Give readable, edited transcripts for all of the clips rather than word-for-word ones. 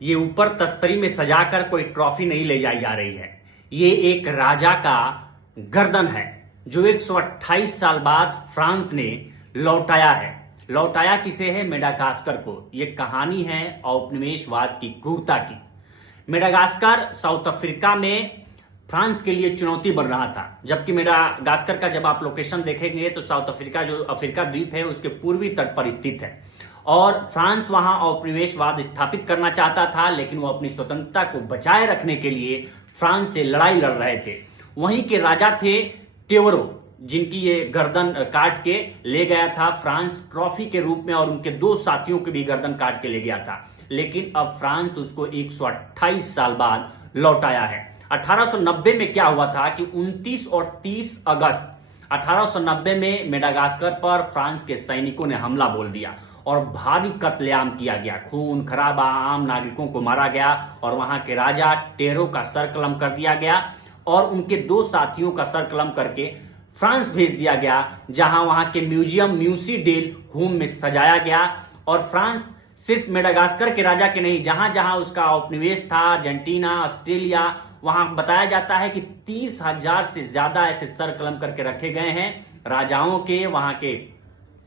ये ऊपर तस्तरी में सजाकर कोई ट्रॉफी नहीं ले जाई जा रही है। ये एक राजा का गर्दन है जो 128 साल बाद फ्रांस ने लौटाया है। लौटाया किसे है? मेडागास्कर को। ये कहानी है औपनिवेशवाद की क्रूरता की। मेडागास्कर साउथ अफ्रीका में फ्रांस के लिए चुनौती बन रहा था, जबकि मेडागास्कर का जब आप लोकेशन देखेंगे तो साउथ अफ्रीका जो अफ्रीका द्वीप है उसके पूर्वी तट पर स्थित है और फ्रांस वहां औपनिवेशवाद स्थापित करना चाहता था, लेकिन वो अपनी स्वतंत्रता को बचाए रखने के लिए फ्रांस से लड़ाई लड़ रहे थे। वहीं के राजा थे टेवरो, जिनकी ये गर्दन काट के ले गया था फ्रांस ट्रॉफी के रूप में, और उनके दो साथियों के भी गर्दन काट के ले गया था। लेकिन अब फ्रांस उसको 128 साल बाद लौटाया है। 1890 में क्या हुआ था कि 29 और 30 अगस्त 1890 में मेडागास्कर पर फ्रांस के सैनिकों ने हमला बोल दिया और भारी कत्लेआम किया गया। खून खराबा, आम नागरिकों को मारा गया और वहां के राजा टेरो का सर कलम कर दिया गया और उनके दो साथियों का सर कलम करके फ्रांस भेज दिया गया, जहां वहां के म्यूजियम म्यूसी डेल होम में सजाया गया। और फ्रांस सिर्फ मेडागास्कर के राजा के नहीं, जहां जहां उसका उपनिवेश था, अर्जेंटीना, ऑस्ट्रेलिया, वहां बताया जाता है कि 30,000 से ज्यादा ऐसे सर कलम करके रखे गए हैं राजाओं के, वहां के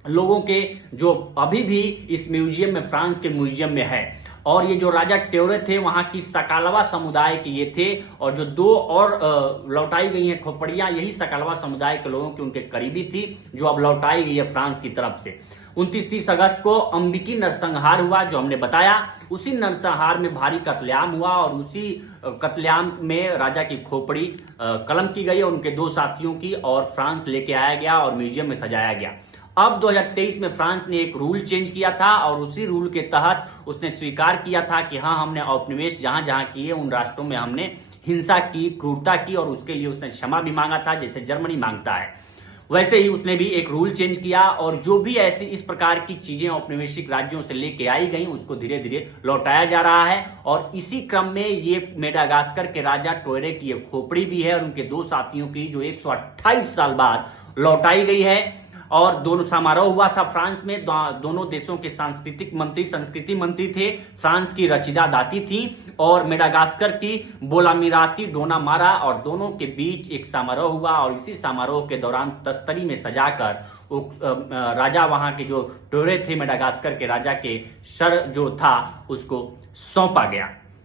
लोगों के, जो अभी भी इस म्यूजियम में, फ्रांस के म्यूजियम में है। और ये जो राजा टेवरे थे वहां की सकालवा समुदाय के ये थे, और जो दो और लौटाई गई हैं खोपड़ियां, यही सकालवा समुदाय के लोगों की उनके करीबी थी, जो अब लौटाई गई है फ्रांस की तरफ से। 29-30 अगस्त को अम्बिकी नरसंहार हुआ, जो हमने बताया। उसी नरसंहार में भारी कत्लेआम हुआ और उसी कत्लेआम में राजा की खोपड़ी कलम की गई और उनके दो साथियों की, और फ्रांस लेके आया गया और म्यूजियम में सजाया गया। अब 2023 में फ्रांस ने एक रूल चेंज किया था और उसी रूल के तहत उसने स्वीकार किया था कि हाँ, हमने औपनिवेश जहां जहां किए उन राष्ट्रों में हमने हिंसा की, क्रूरता की, और उसके लिए उसने क्षमा भी मांगा था, जैसे जर्मनी मांगता है। वैसे ही उसने भी एक रूल चेंज किया और जो भी ऐसी इस प्रकार की चीजें औपनिवेशिक राज्यों से लेके आई गई उसको धीरे धीरे लौटाया जा रहा है। और इसी क्रम में ये मेडागास्कर के राजा टोयरे की एक खोपड़ी भी है और उनके दो साथियों की, जो 128 साल बाद लौटाई गई है। और दोनों समारोह हुआ था फ्रांस में। दोनों देशों के संस्कृति मंत्री थे। फ्रांस की रचिदा दाती थी और मेडागास्कर की बोलामिराती डोना मारा, और दोनों के बीच एक समारोह हुआ और इसी समारोह के दौरान तस्तरी में सजाकर राजा, वहां के जो टोरे थे मेडागास्कर के राजा के सर जो था, उसको सौंपा गया।